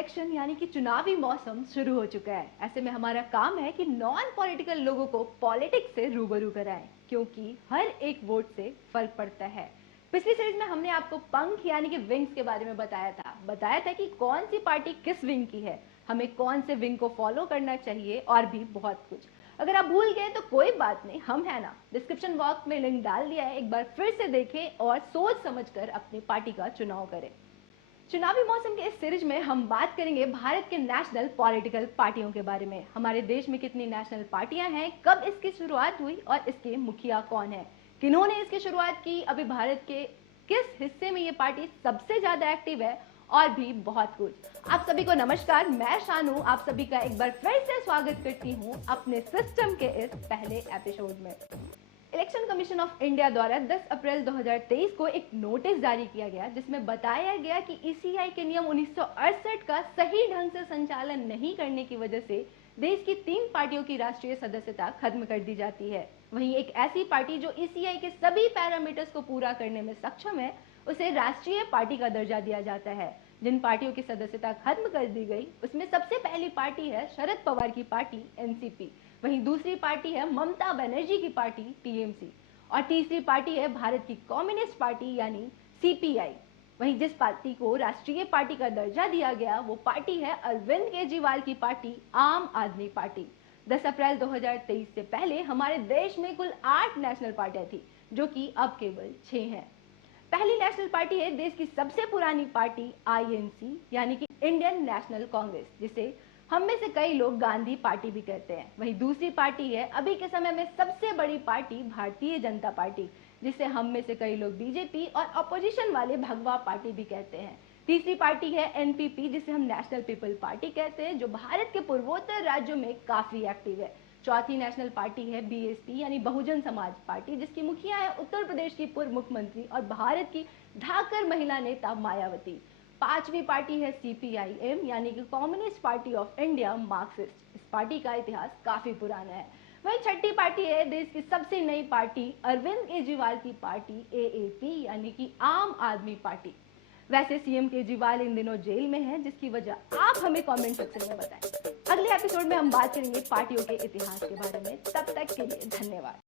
Election यानी कि चुनावी मौसम शुरू हो चुका है। ऐसे में हमारा काम है कि नॉन पॉलिटिकल लोगों को पॉलिटिक्स से रूबरू कराएं, क्योंकि हर एक वोट से फर्क पड़ता है। पिछली सीरीज में हमने आपको पंख यानी कि विंग्स के बारे में बताया था कि कौन सी पार्टी किस विंग की है, हमें कौन से विंग को फॉलो करना चाहिए और भी बहुत कुछ। अगर आप भूल गए तो कोई बात नहीं, हम है ना, डिस्क्रिप्शन बॉक्स में लिंक डाल दिया है, एक बार फिर से देखें और सोच समझकर अपनी पार्टी का चुनाव करें। चुनावी मौसम के इस सीरीज में हम बात करेंगे भारत के नेशनल पॉलिटिकल पार्टियों के बारे में। हमारे देश में कितनी नेशनल पार्टियां हैं, कब इसकी शुरुआत हुई और इसके मुखिया कौन है, किन्होंने इसकी शुरुआत की, अभी भारत के किस हिस्से में ये पार्टी सबसे ज्यादा एक्टिव है और भी बहुत कुछ। आप सभी को नमस्कार, मैं शानू आप सभी का एक बार फिर से स्वागत करती हूँ अपने सिस्टम के इस पहले एपिसोड में। इलेक्शन कमीशन ऑफ इंडिया द्वारा 10 अप्रैल 2023 को एक नोटिस जारी किया गया, जिसमें बताया गया कि ईसीआई के नियम 1968 का सही ढंग से संचालन नहीं करने की वजह से देश की 3 पार्टियों की राष्ट्रीय सदस्यता खत्म कर दी जाती है। वहीं एक ऐसी पार्टी जो ईसीआई के सभी पैरामीटर्स को पूरा करने में सक्षम है, उसे राष्ट्रीय पार्टी का दर्जा दिया जाता है। जिन पार्टियों की सदस्यता खत्म कर दी गई, उसमें सबसे पहली पार्टी है शरद पवार की पार्टी एनसीपी, वहीं दूसरी पार्टी है ममता बनर्जी की पार्टी टीएमसी और तीसरी पार्टी है भारत की कम्युनिस्ट पार्टी यानी सीपीआई। वहीं जिस पार्टी को राष्ट्रीय पार्टी का दर्जा दिया गया वो पार्टी है अरविंद केजरीवाल की पार्टी आम आदमी पार्टी। 10 अप्रैल 2023 से पहले हमारे देश में कुल 8 नेशनल पार्टियां थी, जो कि अब केवल 6 हैं। पहली नेशनल पार्टी है देश की सबसे पुरानी पार्टी आईएनसी यानी कि इंडियन नेशनल कांग्रेस, जिसे हम में से कई लोग गांधी पार्टी भी कहते हैं। वहीं दूसरी पार्टी है अभी के समय में सबसे बड़ी पार्टी भारतीय जनता पार्टी, जिसे हम में से कई लोग बीजेपी और अपोजिशन वाले भगवा पार्टी भी कहते हैं। तीसरी पार्टी है एनपीपी, जिसे हम नेशनल पीपल पार्टी कहते हैं, जो भारत के पूर्वोत्तर राज्यों में काफी एक्टिव है। चौथी नेशनल पार्टी है बीएसपी यानी बहुजन समाज पार्टी, जिसकी मुखिया है उत्तर प्रदेश की पूर्व मुख्यमंत्री और भारत की धाकर महिला नेता मायावती। पांचवी पार्टी है सीपीआईएम यानी कि communist party of India Marxist. इस पार्टी का इतिहास काफी पुराना है। वहीं छठी पार्टी है देश की सबसे नई पार्टी अरविंद केजरीवाल की पार्टी एएपी यानी कि आम आदमी पार्टी। वैसे सीएम केजरीवाल इन दिनों जेल में है, जिसकी वजह आप हमें कमेंट सेक्शन में बताएं। अगले एपिसोड में हम बात करेंगे पार्टियों के इतिहास के बारे में। तब तक के लिए धन्यवाद।